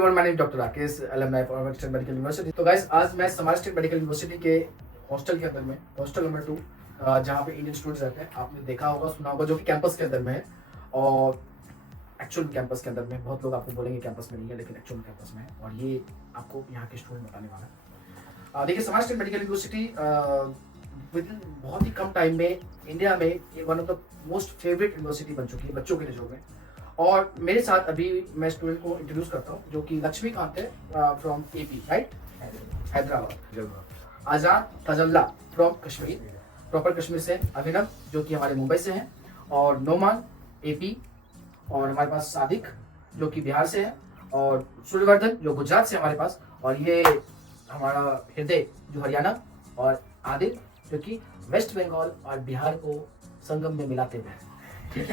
everyone, my name is Dr. Rakesh, alumni from State Medical University. तो guys, आज मैं समाज स्टेट मेडिकल यूनिवर्सिटी के हॉस्टल के अंदर में, हॉस्टल नंबर 2, जहाँ पे इंडियन स्टूडेंट्स रहते हैं, आपने देखा होगा, सुना होगा, जो कि कैंपस के अंदर में है। और एक्चुअल कैंपस के अंदर में बहुत लोग आपको बोलेंगे कैंपस में नहीं है, लेकिन एक्चुअल कैंपस में है। और ये आपको यहाँ के स्टूडेंट बताने वाला है। देखिए, समाज state medical university with in बहुत ही कम टाइम में इंडिया में ये one of the most favourite university बन चुकी है बच्चों के लिए में। और मेरे साथ अभी मैं स्टूडेंट को इंट्रोड्यूस करता हूँ, जो कि लक्ष्मीकांत है, from AP, right, Hyderabad. Azad Tajalla from Kashmir, proper Kashmir से। अभिनव, जो कि हमारे मुंबई से हैं। और नोमान, एपी। और हमारे पास सादिक, जो कि बिहार से है। और सूर्यवर्धन, जो गुजरात से हमारे पास। और ये हमारा हृदय, जो हरियाणा। और आदिल, जो कि वेस्ट बंगाल और बिहार को संगम में मिलाते हुए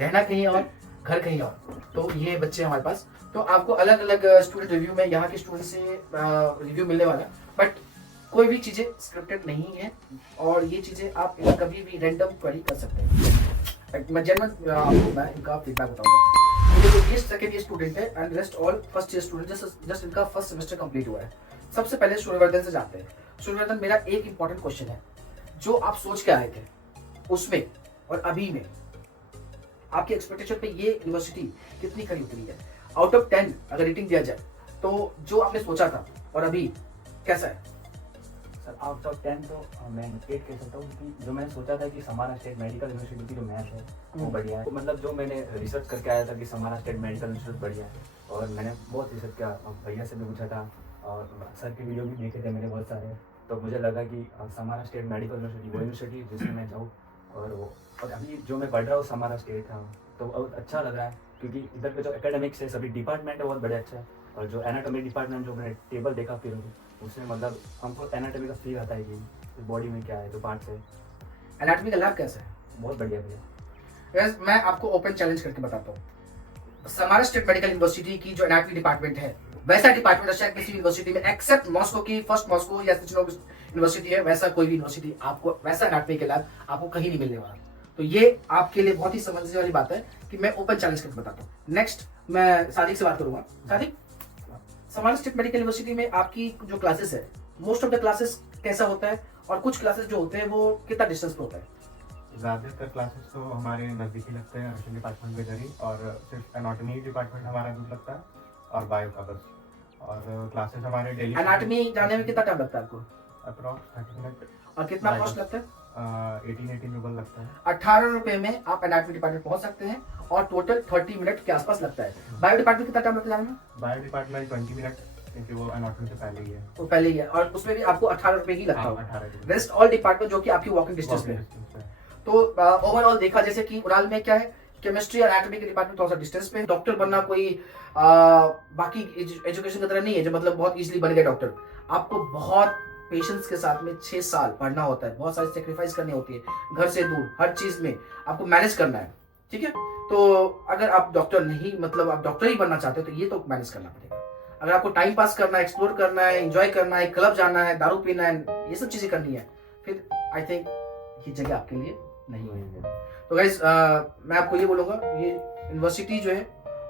रहना कहीं और, घर कहीं और। तो ये बच्चे हमारे पास। तो आपको अलग अलग स्टूडेंट रिव्यू में यहाँ के स्टूडेंट से रिव्यू मिलने वाला है, बट कोई भी चीज़ें स्क्रिप्टेड नहीं है। और ये चीज़ें आप कभी भी रैंडम क्वेरी कर सकते हैं। मैं जनरल आपको मैं इनका फीडबैक बताऊंगा। देखो, ये सेकेंड ईयर स्टूडेंट है and rest all first year student. Just इनका फर्स्ट सेमेस्टर कंप्लीट हुआ है। सबसे पहले सूर्यवर्धन से जाते हैं। सूर्यवर्धन, मेरा एक इंपॉर्टेंट क्वेश्चन है, जो आप सोच के आए थे उसमें और अभी में आपके एक्सपेक्टेशन पे ये यूनिवर्सिटी कितनी खरी उतरी है? आउट ऑफ 10 अगर रेटिंग दिया जाए तो जो आपने सोचा था और अभी कैसा है? सर, आउट ऑफ 10 तो मैं 8 कह सकता हूँ, क्योंकि जो मैंने सोचा था कि समारा स्टेट मेडिकल यूनिवर्सिटी की जो मैथ है वो बढ़िया है। मतलब जो मैंने रिसर्च करके आया था कि समारा स्टेट मेडिकल यूनिवर्सिटी बढ़िया है, और मैंने बहुत रिसर्च किया, भैया से भी पूछा था और सर के वीडियो भी देखे थे मैंने बहुत सारे। तो मुझे लगा कि समारा स्टेट मेडिकल यूनिवर्सिटी वो यूनिवर्सिटी जिसमें मैं जाऊँ। और अभी जो मैं पढ़ रहा हूँ समारा स्टेट, तो बहुत अच्छा लग रहा है, क्योंकि इधर के जो एकेडमिक्स है, सभी डिपार्टमेंट है, बहुत बड़े अच्छा है। और जो एनाटॉमी डिपार्टमेंट, जो मैंने टेबल देखा फिर उसमें मतलब हमको एनाटॉमी का फील आता है कि बॉडी में क्या है, जो पार्ट्स है। एनाटॉमी का लैब कैसा है? बहुत बढ़िया भैया। Guys, मैं आपको ओपन चैलेंज करके बताता हूँ। समारा स्टेट मेडिकल यूनिवर्सिटी की जो एनाटॉमी डिपार्टमेंट है, वैसा डिपार्टमेंट अच्छा किसी यूनिवर्सिटी में, एक्सेप्ट मॉस्को की फर्स्ट मॉस्को या यूनिवर्सिटी है, वैसा कोई भी यूनिवर्सिटी आपको वैसा एनाटॉमी के लैब आपको कहीं नहीं मिलने वाला। तो ये आपके लिए बहुत ही समझने वाली बात है कि मैं ओपन चैलेंज करके बताता हूँ। नेक्स्ट मैं सादिक से बात करूंगा। Sadiq, Samara state medical university में आपकी जो क्लासेस है, मोस्ट ऑफ द क्लासेस कैसा होता है? और कुछ क्लासेस जो होते हैं वो कितना डिस्टेंस पे होता है? ज़्यादातर क्लासेस तो हमारे नज़दीकी लगते हैं, एनाटॉमी डिपार्टमेंट के जरिए। और सिर्फ एनाटॉमी डिपार्टमेंट हमारा दूर लगता है और बायो का बस। और क्लासेस हमारे डेली। एनाटॉमी जाने में कितना टाइम लगता है आपको? Approx 30 minute. और कितना कॉस्ट लगता है? 18 रुपये लगता है। 18 रुपए में आप एनाटॉमी डिपार्टमेंट पहुंच सकते हैं, और टोटल 30 मिनट के आसपास लगता है। बायो डिपार्टमेंट कितना टाइम लगता है जाने में? बायो डिपार्टमेंट 20 मिनट, क्योंकि वो एनाटॉमी से पहले ही है। तो पहले ही है, और उसमें भी आपको 18 रुपए ही लगता हाँ, होगा। 18 रेस्ट ऑल डिपार्टमेंट जो कि आपकी वॉकिंग डिस्टेंस पे है। तो ओवरऑल देखा, जैसे कि उड़ाल में क्या है, केमिस्ट्री और एनाटॉमी के डिपार्टमेंट थोड़ा सा डिस्टेंस पे है। डॉक्टर बनना कोई बाकी एजुकेशन की तरह नहीं है, जो मतलब बहुत इजीली बन गया डॉक्टर। आपको बहुत पेशेंस के साथ में 6 साल पढ़ना होता है, बहुत सारी सेक्रीफाइस करनी होती है, घर से दूर, हर चीज में आपको मैनेज करना है। ठीक है, तो अगर आप डॉक्टर नहीं, मतलब आप डॉक्टर ही बनना चाहते हो, तो ये तो मैनेज करना पड़ेगा। अगर आपको टाइम पास करना है, एक्सप्लोर करना है, एंजॉय करना है, क्लब जाना है, दारू पीना है, ये सब चीजें करनी है, फिर आई थिंक ये जगह आपके लिए नहीं है। तो गाइस, मैं आपको ये बोलूंगा, ये यूनिवर्सिटी जो है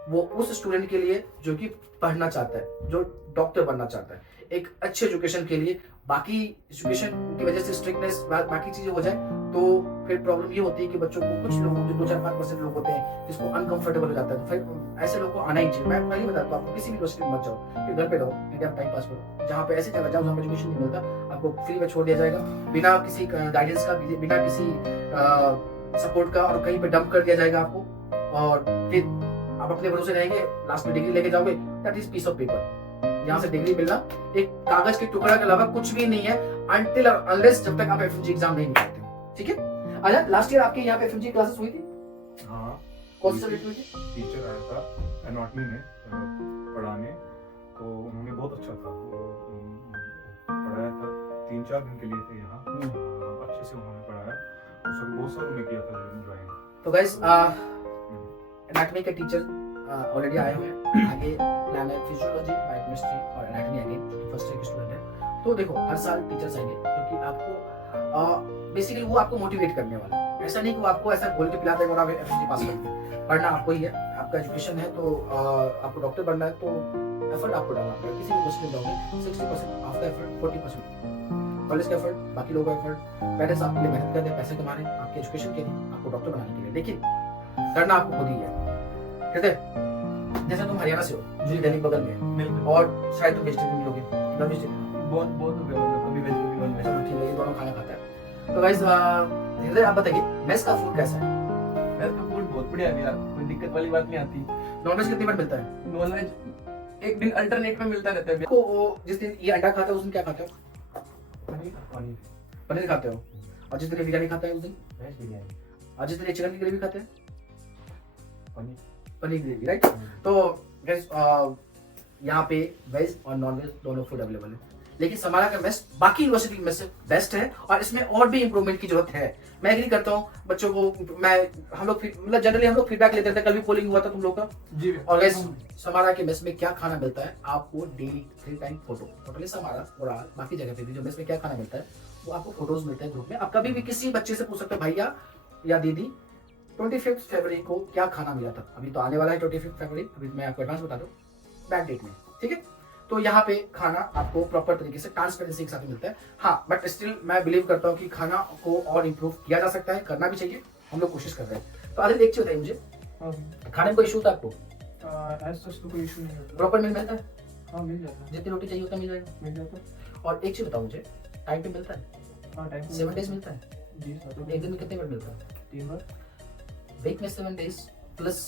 वो उस स्टूडेंट के लिए जो कि पढ़ना चाहता है, जो डॉक्टर बनना चाहता है, एक अच्छे एजुकेशन के लिए। बाकी एजुकेशन की वजह से स्ट्रिक्टनेस, बाकी चीजें हो जाए तो फिर प्रॉब्लम ये होती है कि बच्चों को, कुछ लोग जो 2-4-5% लोग होते हैं जिसको अनकंफर्टेबल हो जाता है, तो फिर ऐसे लोगों को आना ही चाहिए। मैं पहले बताता हूँ, आपको किसी भी यूनिवर्सिटी में मत जाओ, फिर घर पे रहो, इंडिया में टाइम पास करो। जहाँ पे ऐसी जगह जाओ जहाँ पे एजुकेशन नहीं मिलता, आपको फ्री में छोड़ दिया जाएगा, बिना किसी गाइडेंस का, बिना किसी सपोर्ट का, और कहीं पे डंप कर दिया जाएगा आपको। और फिर आप अपने भरोसे रहेंगे, लास्ट में डिग्री लेके जाओगे, that is peace of paper. यहाँ से डिग्री मिलना एक कागज के टुकड़ा के अलावा कुछ भी नहीं है, अनटिल और अनलेस जब तक आप एफएमजी एग्जाम नहीं निकालते। ठीक है, अच्छा, लास्ट ईयर आपके यहाँ पे एफएमजी क्लासेस हुई थी? हाँ, कौन सी सब्जेक्ट हुई थी? टीचर आया था एनाटॉमी में पढ़ाने, तो उन्होंने बहुत अच्छा था वो पढ़ाया था। 3-4 दिन के लिए थे यहाँ, अच्छे से उन्होंने पढ़ाया। वो सब में किया था ज्वाइन। तो गाइस, एनाटॉमी के टीचर ऑलरेडी आए हुए हैं। आगे प्लान है फिजियोलॉजी, बायोकेमिस्ट्री और एनाटॉमी आगे, जो कि फर्स्ट ईयर के स्टूडेंट है। तो देखो, हर साल टीचर्स आएंगे जो कि आपको बेसिकली वो आपको मोटिवेट करने वाला है। ऐसा नहीं कि वो आपको ऐसा बोल के पिलाते हैं और आप एफएमजी पास करते हैं। पढ़ना आपको ही है, आपका एजुकेशन है तो आपको डॉक्टर बनना है तो एफर्ट आपको डालना पड़ेगा। किसी भी यूनिवर्सिटी में जाओगे 60% आपका एफर्ट, 40% कॉलेज का एफर्ट, बाकी लोगों का एफर्ट। पेरेंट्स आपके लिए मेहनत कर रहे हैं, पैसे कमा रहे हैं आपके एजुकेशन के लिए, आपको डॉक्टर बनाने के लिए, लेकिन करना आपको खुद ही है। ठीक है, जैसे तुम हरियाणा से हो, जो दिल्ली बगल में है, और शायद तुम वेजिटेरियन भी लोगे, नॉन वेजिटेरियन, बहुत हो गया, मतलब कभी वेज कभी नॉन वेज। चलो ठीक है, ये दोनों खाना खाता है। तो गाइस हृदय आप बताइए मेस का फूड कैसा है? वेज का फूड बहुत बढ़िया है, कोई दिक्कत वाली बात नहीं आती। नॉन वेज कितनी बार मिलता है? नॉन वेज एक दिन अल्टरनेट में मिलता रहता है। आपको वो जिस दिन ये अंडा खाता है उस दिन क्या खाते हो? पनीर पनीर खाते हो। और जिस दिन बिरयानी खाता है उस दिन? वेज बिरयानी, और जिस दिन चिकन की ग्रेवी खाते हैं? Paneer paneer gravy, right. तो गाइस यहाँ पे वेज और नॉन वेज दोनों फूड अवेलेबल है, लेकिन समारा का मेस बाकी यूनिवर्सिटी में से बेस्ट है और इसमें और भी इंप्रूवमेंट की जरूरत है। मैं एग्री करता हूँ बच्चों को, हम लोग मतलब जनरली हम लोग फीडबैक लेते थे, कल भी पोलिंग हुआ था तुम लोग का जी। और गाइस समारा के मेस में क्या खाना मिलता है आपको डेली 3 टाइम फोटो, टोटली समारा और बाकी जगह पे भी जो मेस में क्या खाना मिलता है वो आपको फोटोज मिलते हैं ग्रुप में। आप कभी भी किसी बच्चे से पूछ सकते हैं भैया या दीदी 25 फरवरी को क्या खाना मिला था। अभी तो आने वाला है 25 फरवरी, अभी मैं आपको एडवांस बता दूं बैक डेट में, ठीक है। तो यहाँ पे खाना आपको प्रॉपर तरीके से ट्रांसपेरेंसी के साथ मिलता है। हाँ, बट स्टिल मैं बिलीव करता हूँ कि खाना को और इम्प्रूव किया जा सकता है, करना भी चाहिए, हम लोग कोशिश कर रहे हैं। तो आदिल एक चीज बताइए मुझे, खाने में कोई इशू था आपको? तो कोई इशू नहीं है, प्रॉपर मील मिलता है? हाँ मिल जाता है, जितनी रोटी चाहिए उतना मिल जाएगा? मिल जाता है। और एक चीज बताओ मुझे, टाइम पे मिलता है? हाँ टाइम 7 डेज मिलता है? जी सर, एक दिन में कितने बार मिलता है? 3 बार। वीक में 7 डेज प्लस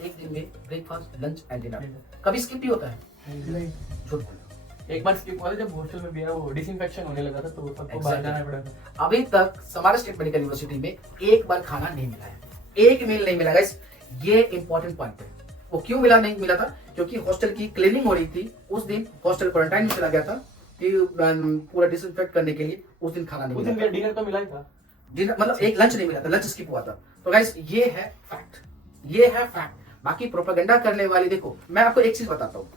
एक दिन में ब्रेकफास्ट, लंच एंड डिनर। कभी स्किप भी होता है? नहीं, झूठ बोल। एक बार स्किप हुआ था जब हॉस्टल में भी वो डिसइंफेक्शन होने लगा था तो सबको बाहर जाना पड़ा था। अभी तक समारा स्टेट मेडिकल यूनिवर्सिटी में एक बार खाना नहीं मिला है, एक मील नहीं मिला गाइस। ये इंपॉर्टेंट पॉइंट है। वो क्यों नहीं मिला था? क्योंकि हॉस्टल की क्लीनिंग हो रही थी उस दिन, हॉस्टल क्वारंटाइन में चला गया था कि पूरा डिसइंफेक्ट करने के लिए। उस दिन खाना नहीं उस मिला दिन डिनर तो मिला ही था, डिनर मतलब एक लंच नहीं मिला था, लंच स्किप हुआ था। तो गाइस ये है फैक्ट, ये है फैक्ट। बाकी प्रोपेगेंडा करने वाली, देखो मैं आपको एक चीज बताता हूँ,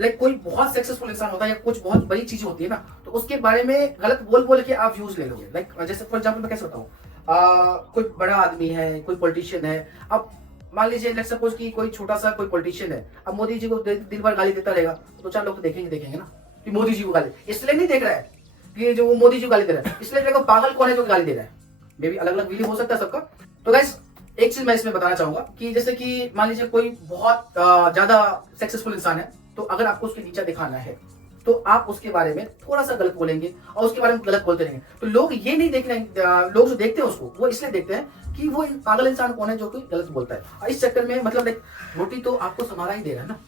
लाइक कोई बहुत सक्सेसफुल इंसान होता है या कुछ बहुत बड़ी चीज होती है ना, तो उसके बारे में गलत बोल बोल के आप व्यूज ले लोगे। लाइक जैसे फॉर एग्जांपल मैं कैसे बताऊं, कोई बड़ा आदमी है, कोई पॉलिटिशियन है, अब मान लीजिए लेट्स सपोज कि कोई छोटा सा कोई पॉलिटिशियन है, अब मोदी जी को दिन भर गाली देता रहेगा तो 4 लोग तो देखेंगे ना कि मोदी जी को गाली, इसलिए नहीं देख रहा है कि जो वो मोदी जी को गाली दे रहा है, इसलिए देखो पागल कौन है जो गाली दे रहा है। मे भी अलग अलग बिलीव हो सकता है सबका। तो गाइस एक चीज मैं इसमें बताना चाहूंगा कि जैसे कि मान लीजिए कोई बहुत ज्यादा सक्सेसफुल इंसान है, तो अगर आपको उसके नीचा दिखाना है तो आप उसके बारे में थोड़ा सा गलत बोलेंगे और उसके बारे में गलत बोलते रहेंगे। तो लोग ये नहीं देख रहे, लोग जो देखते हैं उसको वो इसलिए देखते हैं कि वो पागल इंसान कौन है जो कोई गलत बोलता है। और इस चक्कर में मतलब रोटी तो आपको समारा ही दे रहा है ना।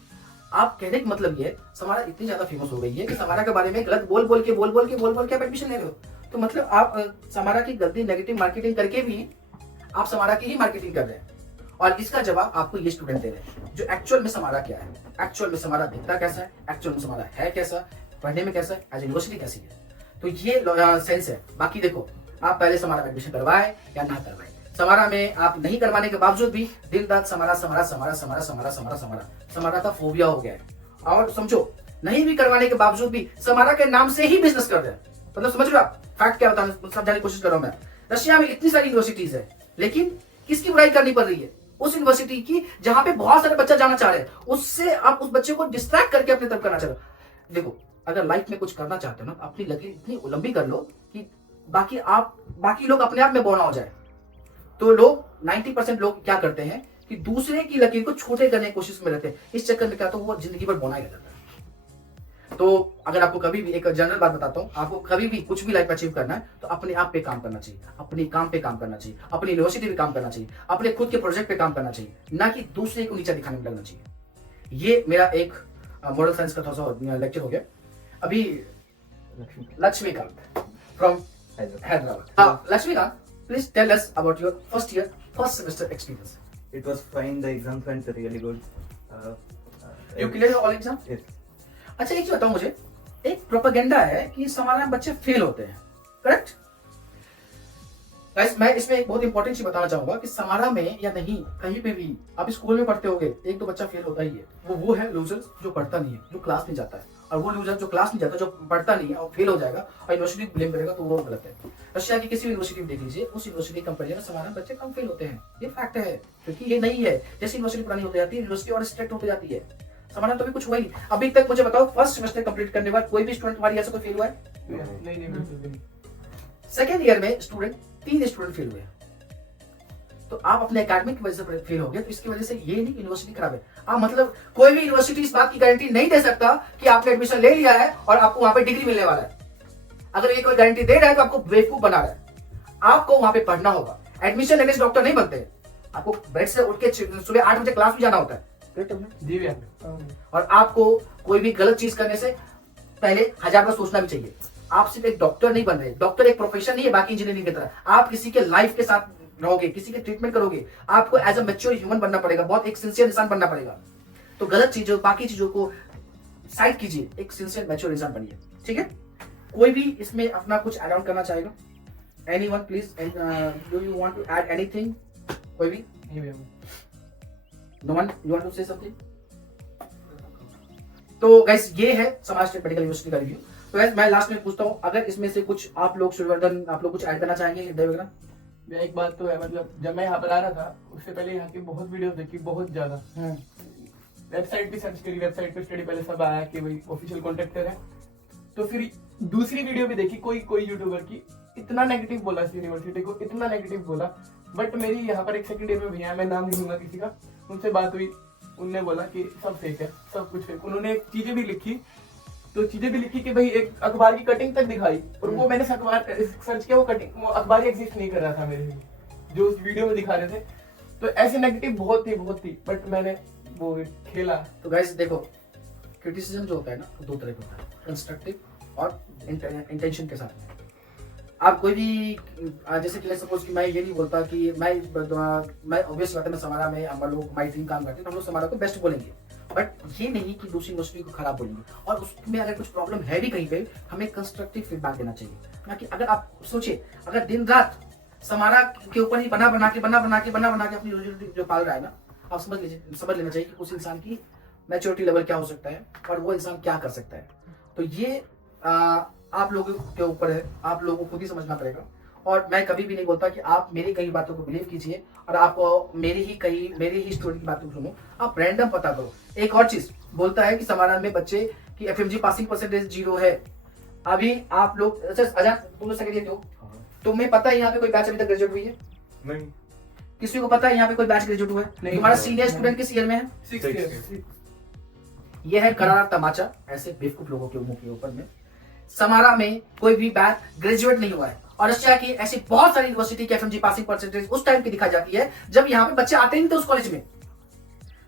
आप कहने का मतलब ये है समारा इतनी ज्यादा फेमस हो गई है कि समारा के बारे में गलत बोल बोल के आप एडमिशन ले रहे हो। तो मतलब आप समारा की गलती नेगेटिव मार्केटिंग करके भी आप समारा की ही मार्केटिंग कर रहे हैं। और इसका जवाब आपको ये स्टूडेंट दे रहे हैं जो एक्चुअल में समारा क्या है, एक्चुअल में समारा दिखता कैसा है, एक्चुअल में समारा है कैसा, पढ़ने में कैसा है, एज यूनिवर्सिटी कैसी है। तो ये सेंस है। बाकी देखो आप पहले समारा में एडमिशन करवाए या ना करवाए, समारा में आप नहीं करवाने के बावजूद भी दिन रात समारा का फोबिया हो गया है। और समझो नहीं भी करवाने के बावजूद भी समारा के नाम से ही बिजनेस कर रहे हैं। मतलब समझ रहे हो आप फैक्ट क्या बताने समझाने की कोशिश कर रहा हूं मैं। रशिया में इतनी सारी यूनिवर्सिटीज है, लेकिन किसकी बुराई करनी पड़ रही है? उस यूनिवर्सिटी की जहां पे बहुत सारे बच्चा जाना चाह रहे हैं, उससे आप उस बच्चे को डिस्ट्रैक्ट करके अपनी तरफ करना चाह रहे हो। देखो अगर लाइफ में कुछ करना चाहते हो ना, अपनी लकीर इतनी लंबी कर लो कि बाकी लोग अपने आप में बौना हो जाए। तो लोग 90% लोग क्या करते हैं कि दूसरे की लकीर को छोटे करने की कोशिश में रहते हैं। इस चक्कर में क्या तो वो जिंदगी भर बौना ही रहता है। तो अगर आपको कभी भी एक जनरल बात बताता हूं, आपको कभी भी कुछ भी लाइफ अचीव करना है तो अपने आप पे काम करना चाहिए, अपने काम पे काम करना चाहिए, अपनी यूनिवर्सिटी पे काम करना चाहिए, अपने खुद के प्रोजेक्ट पे काम करना चाहिए, ना कि दूसरे को नीचा दिखाने में लगना चाहिए। ये मेरा एक मॉरल साइंस का थोड़ा सा लेक्चर हो गया। अभी Laxmikant from Hyderabad. Laxmikant, please tell us about your first semester experience. It was fine. The exams went really good. You cleared all exams? Yes. अच्छा एक चीज बताओ मुझे, एक प्रोपेगेंडा है कि समारा में बच्चे फेल होते हैं, करेक्ट? गाइस मैं इसमें एक बहुत इंपॉर्टेंट चीज बताना चाहूंगा कि समारा में या नहीं कहीं पे भी आप स्कूल में पढ़ते होगे, 1-2 बच्चा फेल होता ही है। वो है लूजर्स जो पढ़ता नहीं है, जो क्लास नहीं जाता है। और वो लूजर जो क्लास नहीं जाता, जो पढ़ता नहीं है और फेल हो जाएगा और यूनिवर्सिटी ब्लेम करेगा, तो वो गलत है। रशिया की किसी भी यूनिवर्सिटी में देख लीजिए, उस यूनिवर्सिटी कंपेरिजन में सामान्य बच्चे कम फेल होते हैं, ये फैक्ट है। क्योंकि ये नहीं है, जैसे यूनिवर्सिटी पुरानी होती जाती है यूनिवर्सिटी और स्ट्रिक्ट होती जाती है। सामान्य तो भी कुछ हुआ ही नहीं अभी तक। मुझे बताओ फर्स्ट सेमेस्टर कंप्लीट करने के बाद कोई भी स्टूडेंट हमारी ऐसा कोई फेल हुआ है? नहीं। सेकेंड ईयर में स्टूडेंट 3 स्टूडेंट फेल हुए। तो आप अपने एकेडमिक की वजह से फेल हो गए, तो इसकी वजह से ये नहीं यूनिवर्सिटी खराब है। आप मतलब कोई भी यूनिवर्सिटी इस बात की गारंटी नहीं दे सकता कि आपने एडमिशन ले लिया है और आपको वहां पे डिग्री मिलने वाला है। अगर ये कोई गारंटी दे रहा है तो आपको बेवकूफ बना रहा है। आपको वहां पे पढ़ना होगा। एडमिशन लेने से डॉक्टर नहीं बनते, आपको बेड से उठ के सुबह 8 बजे क्लास में जाना होता है। जी भैया। और आपको कोई भी गलत चीज करने से पहले 1000 बार सोचना भी चाहिए। आप सिर्फ एक डॉक्टर नहीं बन रहे, डॉक्टर एक प्रोफेशन नहीं है बाकी इंजीनियरिंग की तरह। आप किसी के लाइफ के साथ रहोगे, किसी के ट्रीटमेंट करोगे, आपको एज अ मैच्योर ह्यूमन बनना पड़ेगा, बहुत एक सिंसियर इंसान बनना पड़ेगा। तो गलत चीजों बाकी चीजों को साइड कीजिए, एक सिंसियर मैच्योर इंसान बनिए, ठीक है। कोई भी इसमें अपना कुछ ऐड ऑन करना चाहेगा? Anyone please, do you want to add anything? कोई भी? नहीं भैया। No one you want to say something? तो गाइस ये है समाज स्टेट मेडिकल यूनिवर्सिटी का रिव्यू। तो गाइस मैं लास्ट में पूछता हूं, अगर इसमें से कुछ आप लोग सूर्यवर्धन आप लोग कुछ ऐड करना चाहेंगे हृदय वगैरह? भैया एक बात तो है, मतलब जब मैं यहाँ पर आ रहा था उससे पहले यहाँ की बहुत वीडियोस देखी, बहुत ज्यादा। वेबसाइट पे सर्च करी, वेबसाइट पे स्टडी पहले सब आया कि भाई ऑफिशियल कॉन्ट्रैक्टर है। तो फिर दूसरी वीडियो भी देखी, कोई यूट्यूबर की इतना नेगेटिव बोला इस यूनिवर्सिटी को, इतना नेगेटिव बोला। बट मेरी यहाँ पर एक सेकंड ईयर में भैया, मैं नाम नहीं लूंगा किसी का, उनसे बात हुई, उनने बोला कि सब फेक है, सब कुछ फेक। उन्होंने चीजें भी लिखी, तो चीजें भी लिखी कि भाई एक अखबार की कटिंग तक दिखाई, और वो मैंने अखबार सर्च किया, वो कटिंग वो अखबार ही एग्जिस्ट नहीं कर रहा था मेरे लिए, जो उस वीडियो में दिखा रहे थे। तो ऐसे नेगेटिव बहुत थी, बट मैंने वो खेला। तो गाइस देखो, क्रिटिसिज्म जो होता है ना, वो 2 तरह का होता है, कंस्ट्रक्टिव और इंटेंशन के साथ। आप कोई भी जैसे कि सपोज कि मैं ये नहीं बोलता कि मैं ऑब्वियस बात है, मैं समारा में हम लोग माई ड्रीम काम करते हैं, तो हम लोग समारा को बेस्ट बोलेंगे, बट ये नहीं कि दूसरी यूनिवर्सिटी को खराब बोलेंगे। और उसमें अगर कुछ प्रॉब्लम है भी कहीं पे, हमें कंस्ट्रक्टिव फीडबैक देना चाहिए, ना कि अगर आप सोचिए अगर दिन रात समारा के ऊपर ही बना बना के अपनी यूनिवर्सिटी जो पाल रहा है ना, आप समझ लेना चाहिए कि उस इंसान की मैच्योरिटी लेवल क्या हो सकता है और वो इंसान क्या कर सकता है। तो ये आप लोगों के ऊपर है, आप लोगों को खुद ही समझना पड़ेगा। और मैं कभी भी नहीं बोलता कि आप मेरी कई बातों को बिलीव कीजिए और आप मेरी ही स्टोरी की बातों को सुनो, आप रैंडम पता करो। एक और चीज बोलता है कि समारा में बच्चे की एफएमजी पासिंग परसेंटेज 0 है। अभी आप लोग अजान तुम लोग सेकंड ईयर हो, तुम्हें पता है यहाँ पे कोई बैच अभी तक ग्रेजुएट हुई है? नहीं। किसी को पता है यहाँ पे कोई बैच ग्रेजुएट हुआ है? नहीं। तुम्हारा सीनियर स्टूडेंट किस ईयर में है? 6 years। ये है करारा तमाचा ऐसे बेवकूफ लोगों के मुंह के ऊपर में। समारा में कोई भी बैच ग्रेजुएट नहीं हुआ है। और रशिया की ऐसी बहुत सारी यूनिवर्सिटी की एफएमजी पासिंग परसेंटेज उस टाइम की दिखाई जाती है जब यहाँ पे बच्चे आते ही नहीं थे उस कॉलेज में।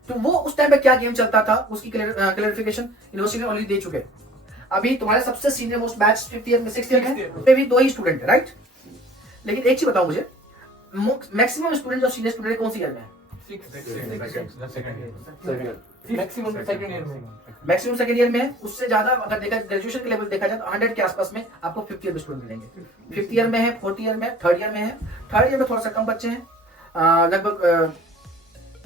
तो वो उस टाइम पे क्या गेम चलता था उसकी क्लैरिफिकेशन यूनिवर्सिटी ने ऑलरेडी दे चुके हैं। अभी तुम्हारे सबसे senior most batch 5th year में 6th ईयर में उसमें भी 2 ही स्टूडेंट है, राइट? लेकिन एक चीज बताओ मुझे, मैक्सिमम स्टूडेंट जो सीनियर स्टूडेंट है कौन सी ईयर में है? मैक्सिमम सेकंड ईयर में। मैक्सिमम सेकंड ईयर में है। उससे ज्यादा अगर देखा ग्रेजुएशन के लेवल देखा जाए तो 100 के आसपास में आपको 5th ईयर में स्टूडेंट मिलेंगे। 5th ईयर में है, 4th ईयर में, 3rd ईयर में है। 3rd ईयर में थोड़ा सा कम बच्चे हैं, लगभग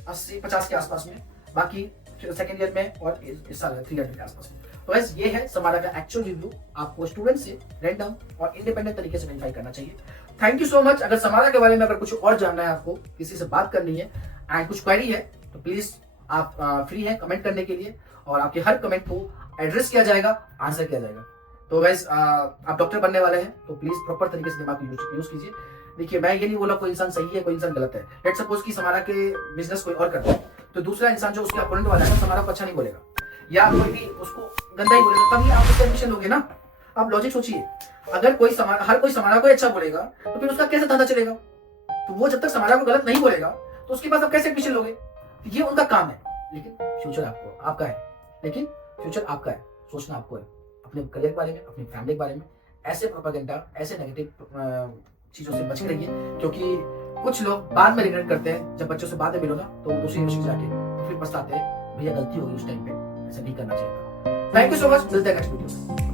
80-50 के आसपास में। बाकी सेकंड ईयर में और इस साल 3 ईयर के आसपास में। तो बस ये है समारा का एक्चुअल रिव्यू। आपको स्टूडेंट से रैंडम और इंडिपेंडेंट तरीके से वेरीफाई करना चाहिए। Thank you so much. अगर समारा के बारे में अगर कुछ और जानना है, आपको किसी से बात करनी है एंड कुछ क्वेरी है, तो प्लीज आप फ्री हैं कमेंट करने के लिए और आपके हर कमेंट को एड्रेस किया जाएगा, आंसर किया जाएगा। तो गाइस आप डॉक्टर बनने वाले हैं तो प्लीज प्रॉपर तरीके से दिमाग को यूज कीजिए। देखिए मैं ये नहीं बोला कोई इंसान सही है कोई इंसान गलत है। लेट्स सपोज कि समारा के बिजनेस कोई और करता है तो दूसरा इंसान जो उसके अपोनेंट वाला है समारा को अच्छा नहीं बोलेगा या कोई भी उसको गंदा ही बोलेगा, तभी आप उससे एडमिशन लोगे ना। आप लॉजिक सोचिए, अगर हर कोई समारा को अच्छा बोलेगा तो फिर उसका कैसे धंधा चलेगा? तो वो जब तक समारा को गलत नहीं बोलेगा तो उसके पास आप कैसे एडमिशन लोगे? ये उनका काम है, लेकिन फ्यूचर आपका है। लेकिन फ्यूचर आपका है, सोचना आपको है अपने करियर के बारे में, अपनी फैमिली के बारे में। ऐसे प्रोपेगेंडा, ऐसे नेगेटिव चीजों से बच रहिए, क्योंकि कुछ लोग बाद में रिग्रेट करते हैं। जब बच्चों से बाद में मिलो ना तो दूसरी यूनिवर्सिटी जाके फिर पछताते हैं, भैया गलती होगी उस टाइम पे, ऐसा नहीं करना चाहिए था। थैंक यू सो मच, मिलते हैं नेक्स्ट वीडियो में।